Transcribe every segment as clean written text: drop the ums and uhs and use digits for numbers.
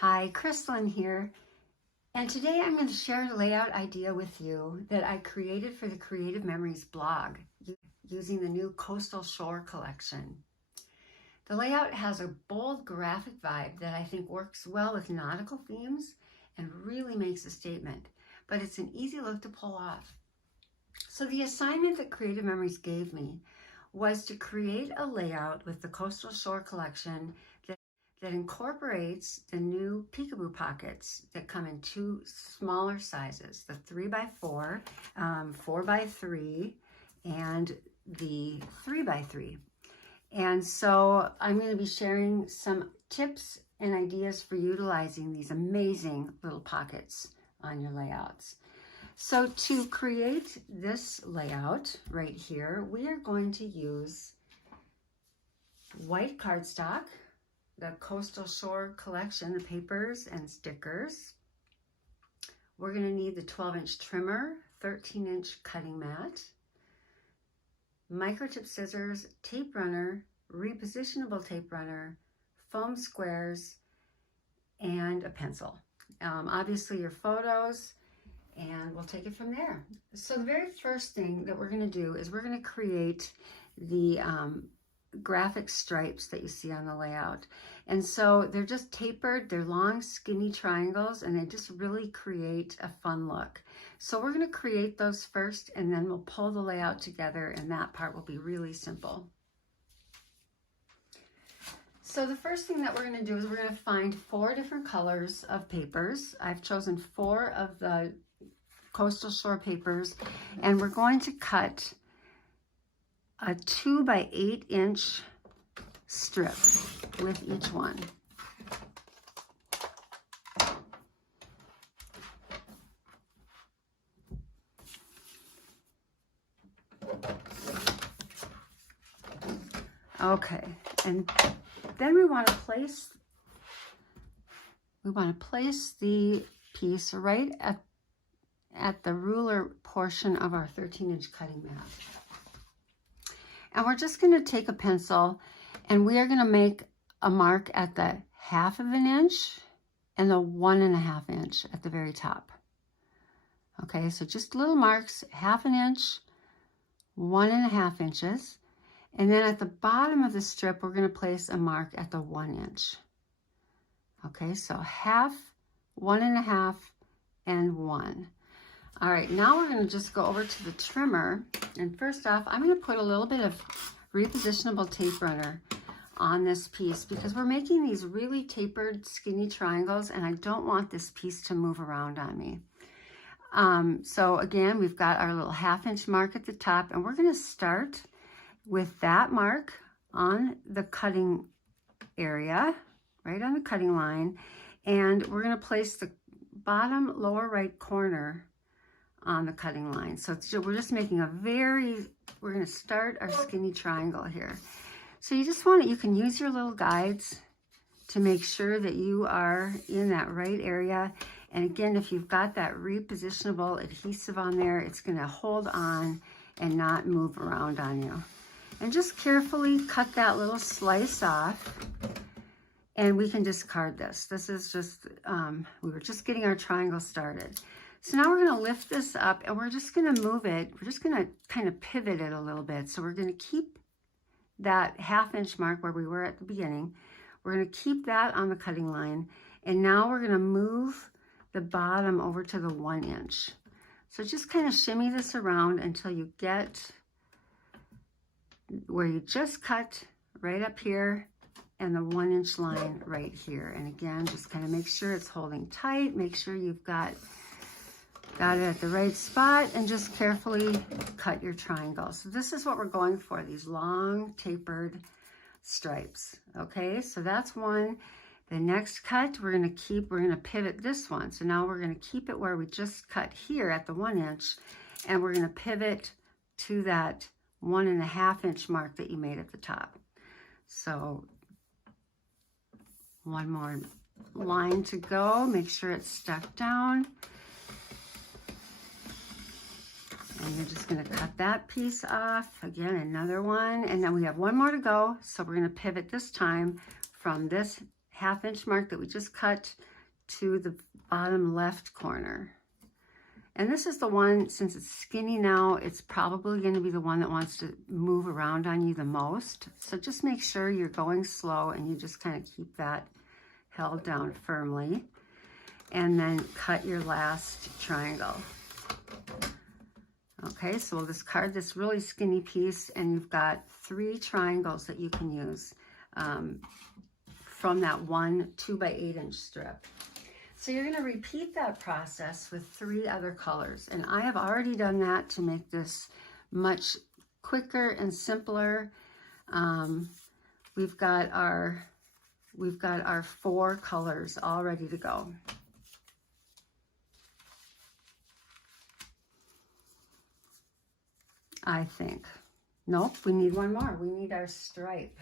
Hi, Krislyn here, and today I'm going to share a layout idea with you that I created for the Creative Memories blog using the new Coastal Shore collection. The layout has a bold graphic vibe that I think works well with nautical themes and really makes a statement, but it's an easy look to pull off. So the assignment that Creative Memories gave me was to create a layout with the Coastal Shore collection that incorporates the new Peekaboo pockets that come in two smaller sizes, the 3x4, 4x3, and the 3x3. And so I'm going to be sharing some tips and ideas for utilizing these amazing little pockets on your layouts. So to create this layout right here, we are going to use white cardstock, the Coastal Shore collection, the papers and stickers. We're going to need the 12-inch trimmer, 13-inch cutting mat, microtip scissors, tape runner, repositionable tape runner, foam squares, and a pencil. Obviously your photos, and we'll take it from there. So the very first thing that we're going to do is we're going to create the graphic stripes that you see on the layout. And so they're just tapered, they're long skinny triangles, and they just really create a fun look. So we're going to create those first, and then we'll pull the layout together, and that part will be really simple. So the first thing that we're going to do is we're going to find 4 different colors of papers. I've chosen 4 of the Coastal Shore papers, and we're going to cut a 2x8-inch strip with each one. Okay, and then we want to place the piece right at the ruler portion of our 13-inch cutting mat. And we're just going to take a pencil and we are going to make a mark at the 1/2 inch and the 1.5 inch at the very top. Okay, so just little marks, 1/2 inch, 1.5 inches. And then at the bottom of the strip, we're going to place a mark at the 1 inch. Okay, so 1/2, 1.5, and 1. All right, now we're going to just go over to the trimmer. And first off, I'm going to put a little bit of repositionable tape runner on this piece because we're making these really tapered skinny triangles and I don't want this piece to move around on me. So again, we've got our little 1/2 inch mark at the top, and we're going to start with that mark on the cutting area, right on the cutting line, and we're going to place the bottom lower right corner on the cutting line. So we're just making we're going to start our skinny triangle here. So you just want you can use your little guides to make sure that you are in that right area. And again, if you've got that repositionable adhesive on there, it's going to hold on and not move around on you. And just carefully cut that little slice off, and we can discard this. This is just, we were just getting our triangle started. So now we're going to lift this up and we're just going to move it. We're just going to kind of pivot it a little bit. So we're going to keep that 1/2 inch mark where we were at the beginning. We're going to keep that on the cutting line. And now we're going to move the bottom over to the 1 inch. So just kind of shimmy this around until you get where you just cut right up here and the 1 inch line right here. And again, just kind of make sure it's holding tight. Make sure you've got it at the right spot, and just carefully cut your triangle. So this is what we're going for, these long tapered stripes. Okay, so that's one. The next cut, we're going to pivot this one. So now we're going to keep it where we just cut here at the 1 inch, and we're going to pivot to that 1.5 inch mark that you made at the top. So one more line to go. Make sure it's stuck down. And you're just going to cut that piece off. Again, another one. And then we have one more to go. So we're going to pivot this time from this 1/2 inch mark that we just cut to the bottom left corner. And this is the one, since it's skinny now, it's probably going to be the one that wants to move around on you the most. So just make sure you're going slow and you just kind of keep that held down firmly. And then cut your last triangle. Okay, so we'll discard this really skinny piece, and you've got 3 triangles that you can use from that one 2x8 strip. So you're going to repeat that process with 3 other colors. And I have already done that to make this much quicker and simpler. We've got our 4 colors all ready to go. I think. Nope, we need one more. We need our stripe.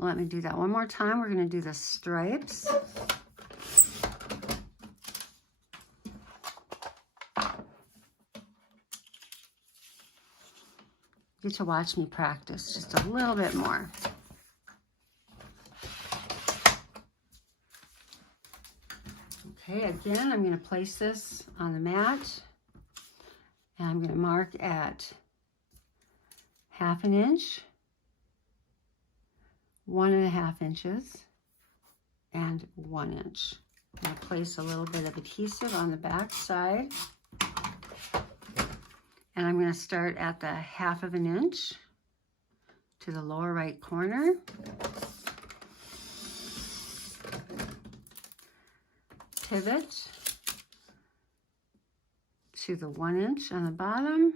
Let me do that one more time. We're going to do the stripes. You get to watch me practice just a little bit more. Okay, again, I'm going to place this on the mat, and I'm going to mark at 1/2 inch, 1.5 inches, and 1 inch. I'm going to place a little bit of adhesive on the back side, and I'm going to start at the 1/2 inch to the lower right corner. Pivot to the 1 inch on the bottom.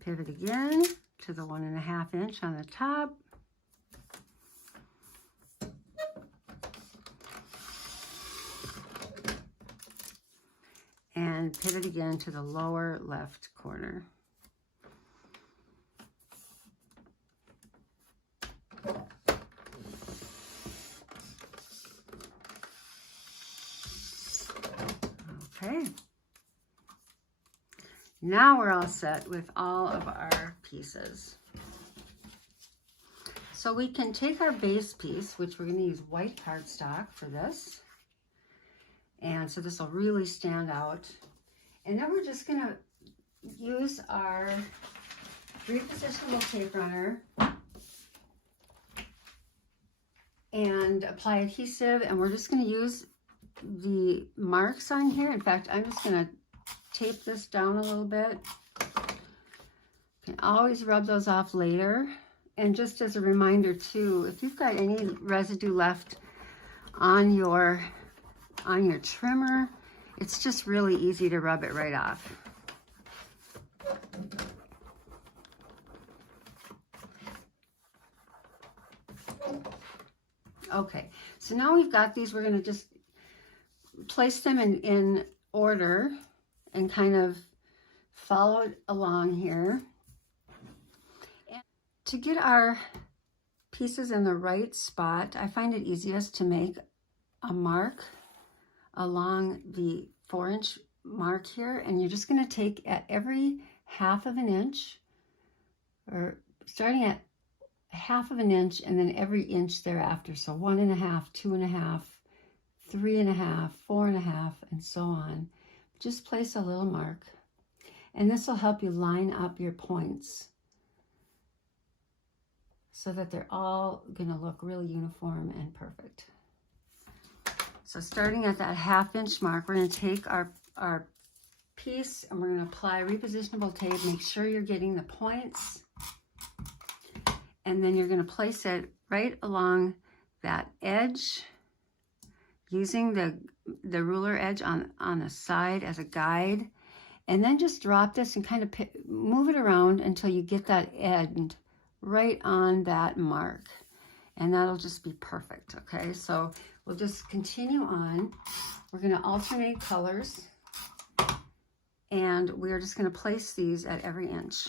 Pivot again to the 1.5 inch on the top. And pivot again to the lower left corner. Okay, now we're all set with all of our pieces. So we can take our base piece, which we're going to use white cardstock for this. And so this will really stand out. And then we're just going to use our repositionable tape runner and apply adhesive, and we're just going to use the marks on here. In fact, I'm just going to tape this down a little bit. You can always rub those off later. And just as a reminder too, if you've got any residue left on your trimmer, it's just really easy to rub it right off. Okay, so now we've got these. We're going to just place them in order and kind of follow it along here. And to get our pieces in the right spot, I find it easiest to make a mark along the 4-inch mark here, and you're just going to take at every 1/2 inch, or starting at 1/2 inch, and then every inch thereafter. So 1.5, 2.5, 3.5, 4.5, and so on. Just place a little mark, and this will help you line up your points so that they're all going to look really uniform and perfect. So starting at that 1/2 inch mark, we're going to take our piece and we're going to apply repositionable tape. Make sure you're getting the points, and then you're going to place it right along that edge, using the ruler edge on the side as a guide, and then just drop this and kind of move it around until you get that end right on that mark, and that'll just be perfect. Okay, so we'll just continue on. We're going to alternate colors, and we're just going to place these at every inch.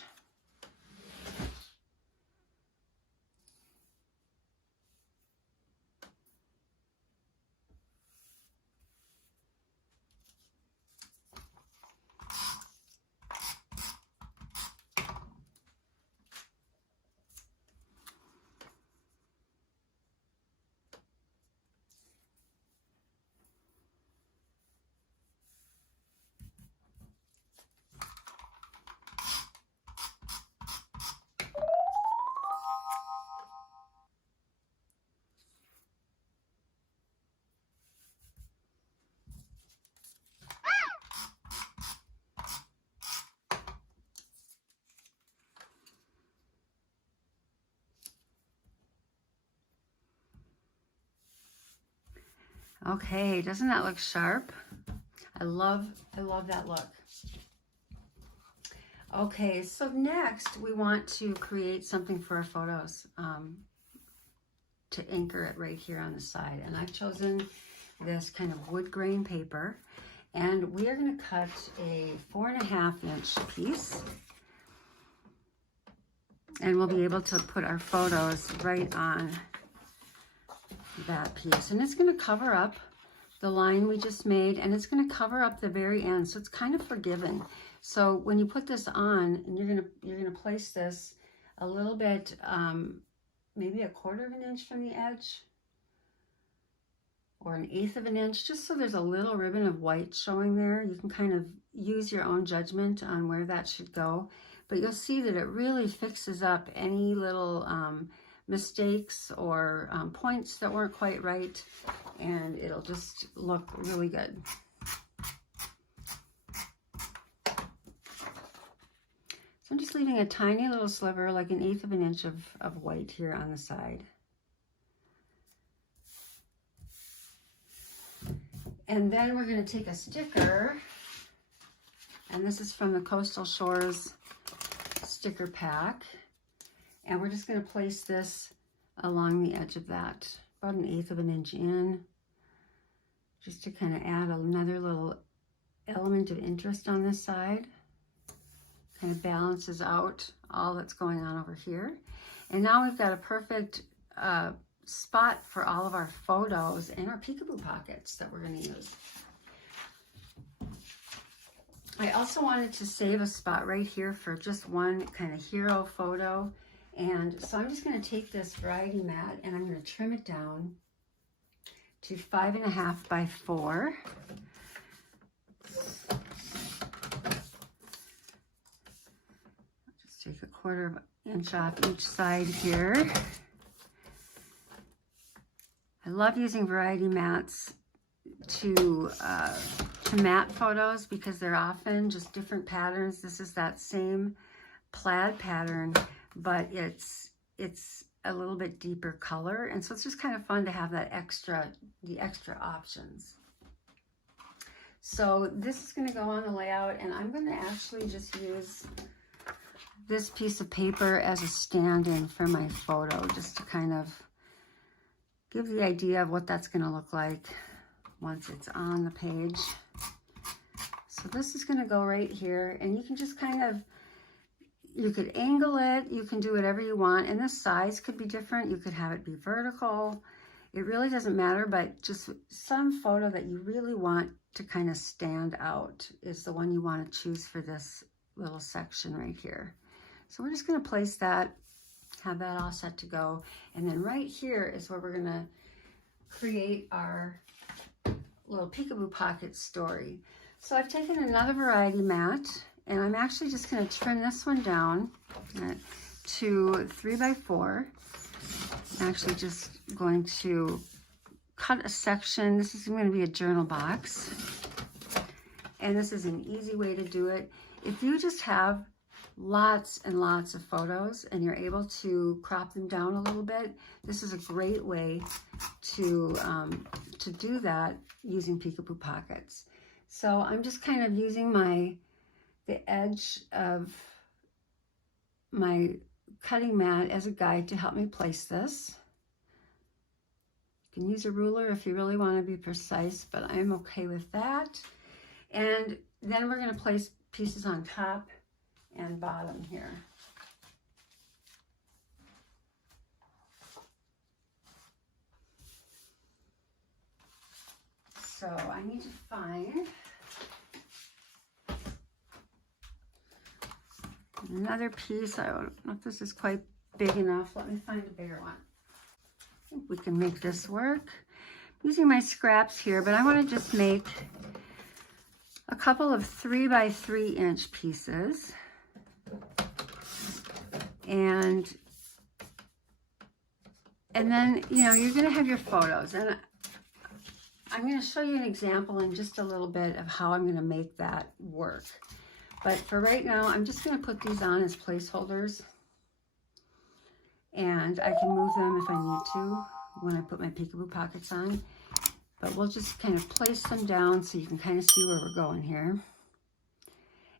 Okay, doesn't that look sharp? I love that look. Okay, so next we want to create something for our photos to anchor it right here on the side. And I've chosen this kind of wood grain paper, and we are going to cut a 4.5-inch piece, and we'll be able to put our photos right on that piece. And it's going to cover up the line we just made, and it's going to cover up the very end, so it's kind of forgiving. So when you put this on, and you're gonna place this a little bit, maybe 1/4 of an inch from the edge, or 1/8 of an inch, just so there's a little ribbon of white showing there. You can kind of use your own judgment on where that should go, but you'll see that it really fixes up any little mistakes or points that weren't quite right, and it'll just look really good. So I'm just leaving a tiny little sliver, like 1/8 of an inch of white here on the side. And then we're going to take a sticker, and this is from the Coastal Shores sticker pack, and we're just going to place this along the edge of that, about 1/8 of an inch in, just to kind of add another little element of interest on this side. Kind of balances out all that's going on over here. And now we've got a perfect spot for all of our photos and our Peekaboo pockets that we're going to use. I also wanted to save a spot right here for just one kind of hero photo. And so I'm just going to take this variety mat and I'm going to trim it down to 5.5 by 4. Just take 1/4 inch off each side here. I love using variety mats to mat photos because they're often just different patterns. This is that same plaid pattern, but it's a little bit deeper color, and so it's just kind of fun to have that the extra options. So this is going to go on the layout, and I'm going to actually just use this piece of paper as a stand-in for my photo, just to kind of give the idea of what that's going to look like once it's on the page. So this is going to go right here, and you can just kind of, you could angle it, you can do whatever you want, and the size could be different. You could have it be vertical. It really doesn't matter, but just some photo that you really want to kind of stand out is the one you want to choose for this little section right here. So we're just going to place that, have that all set to go, and then right here is where we're going to create our little Peekaboo pocket story. So I've taken another variety mat, and I'm actually just going to trim this one down to 3 by 4. I'm actually just going to cut a section. This is going to be a journal box, and this is an easy way to do it. If you just have lots and lots of photos and you're able to crop them down a little bit, this is a great way to do that using Peekaboo pockets. So I'm just kind of using the edge of my cutting mat as a guide to help me place this. You can use a ruler if you really want to be precise, but I'm okay with that. And then we're going to place pieces on top and bottom here. So I need to find another piece. I don't know if this is quite big enough. Let me find a bigger one. I think we can make this work. I'm using my scraps here, but I want to just make a couple of 3 by 3 inch pieces. And then, you know, you're going to have your photos. And I'm going to show you an example in just a little bit of how I'm going to make that work. But for right now, I'm just going to put these on as placeholders. And I can move them if I need to when I put my Peekaboo pockets on. But we'll just kind of place them down so you can kind of see where we're going here.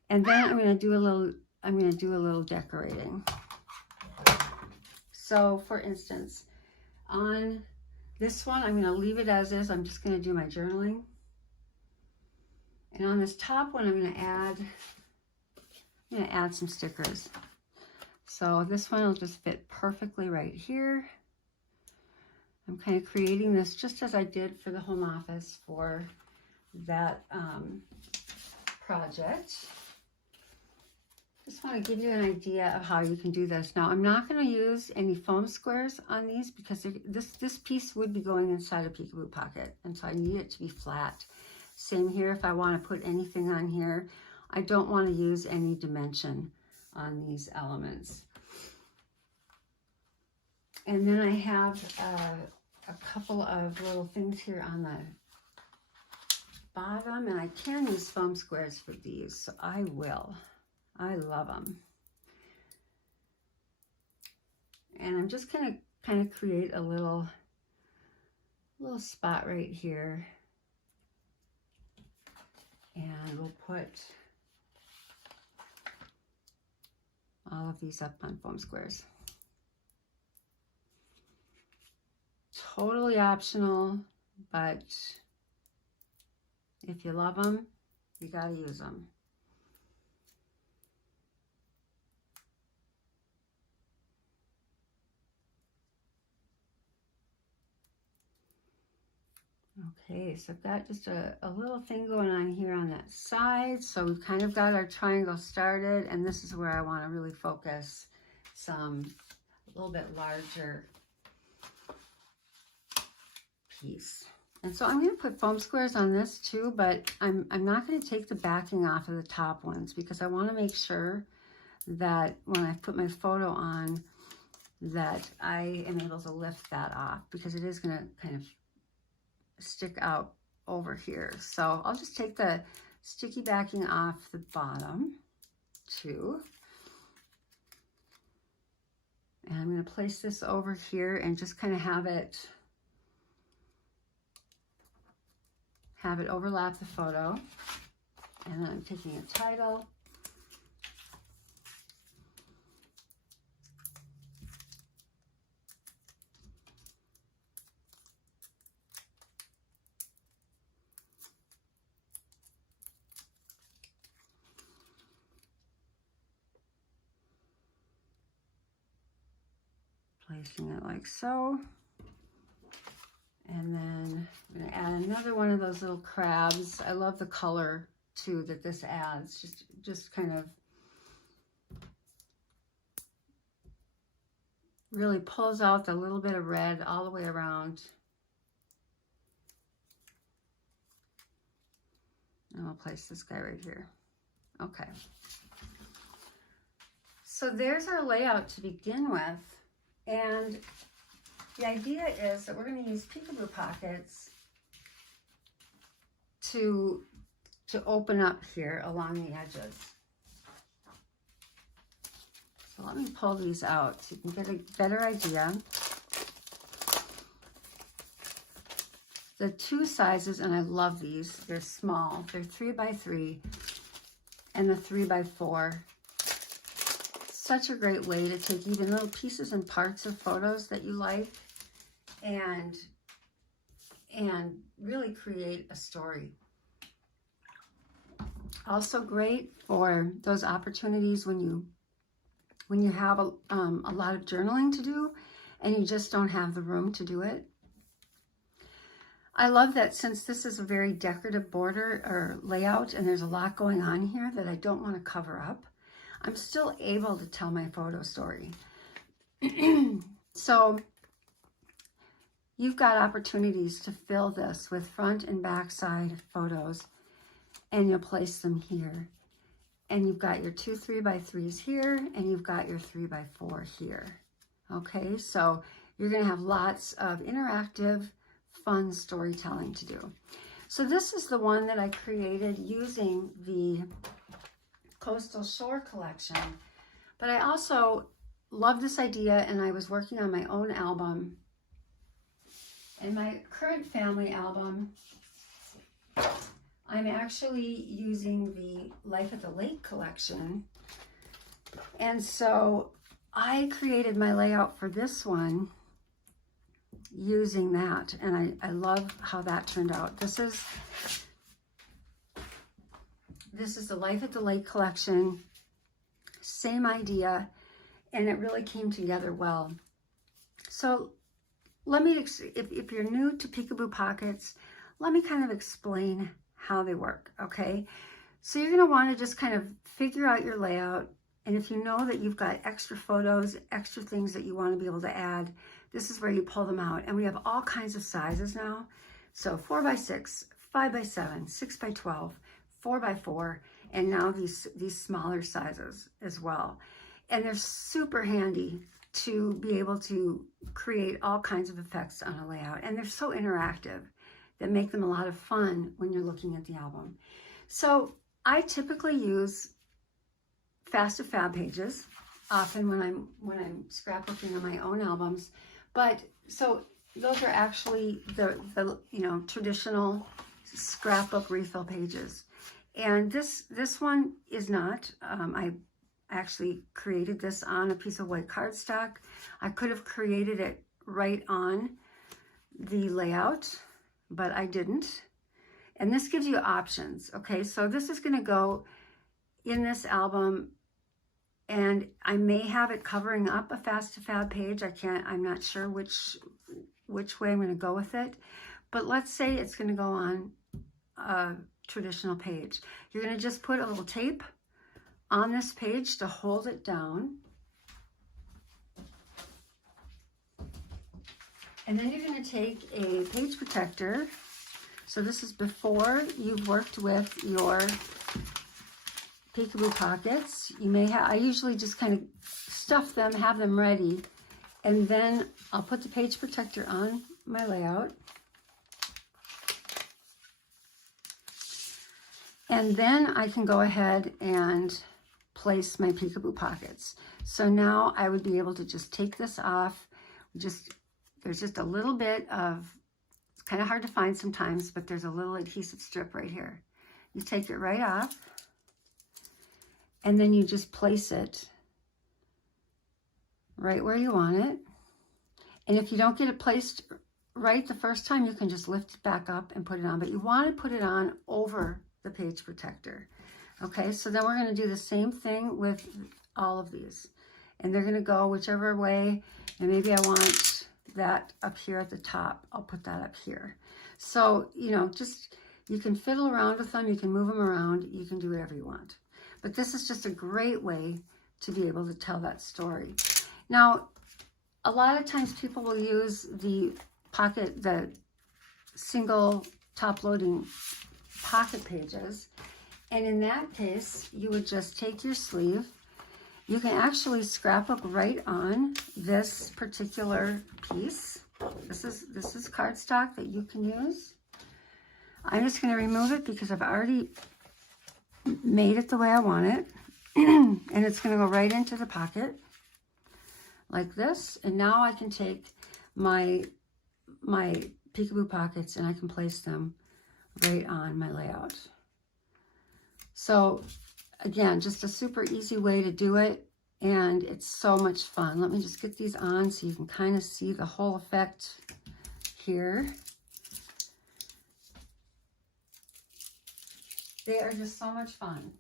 And then I'm going to do a little decorating. So for instance, on this one, I'm going to leave it as is. I'm just going to do my journaling. And on this top one, I'm going to add some stickers. So this one will just fit perfectly right here. I'm kind of creating this just as I did for the home office for that project. Just want to give you an idea of how you can do this. Now, I'm not going to use any foam squares on these because this piece would be going inside a Peekaboo pocket, and so I need it to be flat. Same here, if I want to put anything on here, I don't want to use any dimension on these elements. And then I have a couple of little things here on the bottom, and I can use foam squares for these, so I will. I love them. And I'm just gonna kind of create a little spot right here. And we'll put all of these up on foam squares. Totally optional, but if you love them, you gotta use them. Okay, so I've got just a little thing going on here on that side. So we've kind of got our triangle started, and this is where I want to really focus a little bit larger piece. And so I'm going to put foam squares on this too, but I'm not going to take the backing off of the top ones because I want to make sure that when I put my photo on that I am able to lift that off, because it is going to kind of stick out over here. So I'll just take the sticky backing off the bottom too. And I'm going to place this over here and just kind of have it overlap the photo. And then I'm taking a title. Placing it like so. And then I'm going to add another one of those little crabs. I love the color too that this adds. Just kind of really pulls out the little bit of red all the way around. And I'll place this guy right here. Okay. So there's our layout to begin with. And the idea is that we're going to use Peekaboo pockets to open up here along the edges. So let me pull these out so you can get a better idea. The two sizes, and I love these, they're small. They're 3x3 and the 3x4. Such a great way to take even little pieces and parts of photos that you like and really create a story. Also great for those opportunities when you have a lot of journaling to do and you just don't have the room to do it. I love that since this is a very decorative border or layout and there's a lot going on here that I don't want to cover up, I'm still able to tell my photo story. So you've got opportunities to fill this with front and back side photos, and you'll place them here. And you've got your two 3x3s here, and you've got your 3x4 here. Okay, so you're going to have lots of interactive, fun storytelling to do. So this is the one that I created using the Coastal Shore collection, but I also love this idea, and I was working on my own album In my current family album, I'm actually using the Life at the Lake collection. And so I created my layout for this one using that. And I love how that turned out. This is the Life at the Lake collection. Same idea. And it really came together well. So let me, if you're new to Peekaboo Pockets, let me kind of explain how they work, okay? So you're gonna wanna just kind of figure out your layout, and if you know that you've got extra photos, extra things that you wanna be able to add, this is where you pull them out. And we have all kinds of sizes now. So 4x6, 5x7, 6x12, 4x4, and now these smaller sizes as well. And they're super handy to be able to create all kinds of effects on a layout. And they're so interactive that make them a lot of fun when you're looking at the album. So I typically use Fast to Fab pages often when I'm scrapbooking on my own albums. But so those are actually the traditional scrapbook refill pages. And this one is not. I actually created this on a piece of white cardstock. I could have created it right on the layout, but I didn't. And this gives you options, okay? So this is gonna go in this album, and I may have it covering up a Fast to Fab page. I'm not sure which way I'm gonna go with it. But let's say it's gonna go on a traditional page. You're gonna just put a little tape on this page to hold it down. And then you're going to take a page protector. So this is before you've worked with your Peekaboo Pockets. You may have, I usually just kind of stuff them, have them ready, and then I'll put the page protector on my layout. And then I can go ahead and place my Peekaboo Pockets. So now I would be able to just take this off. There's just a little bit of, it's kind of hard to find sometimes, but there's a little adhesive strip right here. You take it right off, and then you just place it right where you want it. And if you don't get it placed right the first time, you can just lift it back up and put it on, but you want to put it on over the page protector. Okay, so then we're going to do the same thing with all of these. And they're going to go whichever way. And maybe I want that up here at the top. I'll put that up here. So, just, you can fiddle around with them. You can move them around. You can do whatever you want. But this is just a great way to be able to tell that story. Now, a lot of times people will use the single top-loading pocket pages. And in that case, you would just take your sleeve. You can actually scrapbook right on this particular piece. This is cardstock that you can use. I'm just going to remove it because I've already made it the way I want it. And it's going to go right into the pocket like this. And now I can take my Peekaboo Pockets and I can place them right on my layout. So again, just a super easy way to do it, and it's so much fun. Let me just get these on so you can kind of see the whole effect here. They are just so much fun.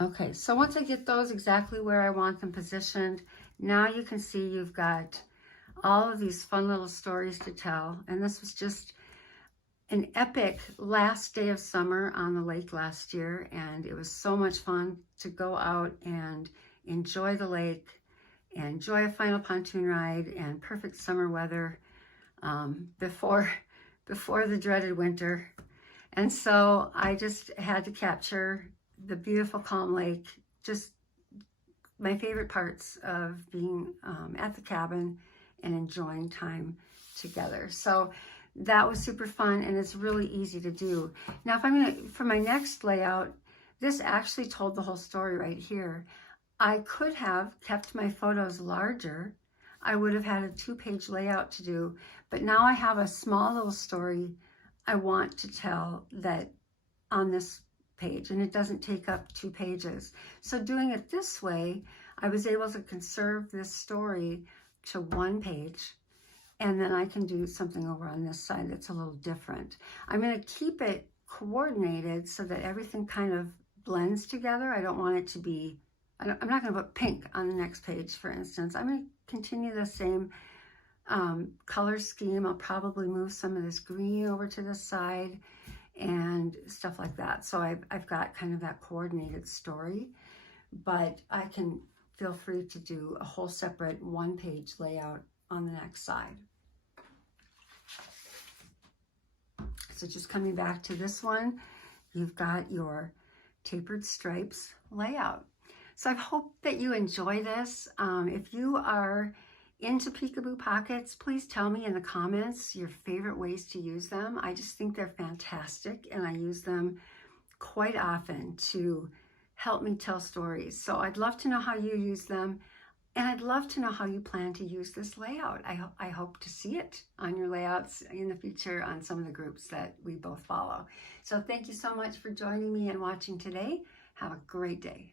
Okay, so once I get those exactly where I want them positioned, now you can see you've got all of these fun little stories to tell. And this was just an epic last day of summer on the lake last year, and it was so much fun to go out and enjoy the lake, and enjoy a final pontoon ride and perfect summer weather before the dreaded winter. And so I just had to capture the beautiful calm lake, just my favorite parts of being at the cabin and enjoying time together. So that was super fun, and it's really easy to do. Now, for my next layout, this actually told the whole story right here. I could have kept my photos larger. I would have had a 2-page layout to do, but now I have a small little story I want to tell that on this page, and it doesn't take up 2 pages. So doing it this way, I was able to conserve this story to 1 page, and then I can do something over on this side that's a little different. I'm going to keep it coordinated so that everything kind of blends together. I don't want it to be, I'm not going to put pink on the next page, for instance. I'm going to continue the same color scheme. I'll probably move some of this green over to this side and stuff like that. So I've got kind of that coordinated story, but I can feel free to do a whole separate 1-page layout on the next side. So just coming back to this one, you've got your tapered stripes layout. So I hope that you enjoy this. If you are into Peekaboo pockets, please tell me in the comments your favorite ways to use them. I just think they're fantastic, and I use them quite often to help me tell stories. So I'd love to know how you use them, and I'd love to know how you plan to use this layout. I hope to see it on your layouts in the future on some of the groups that we both follow. So thank you so much for joining me and watching today. Have a great day.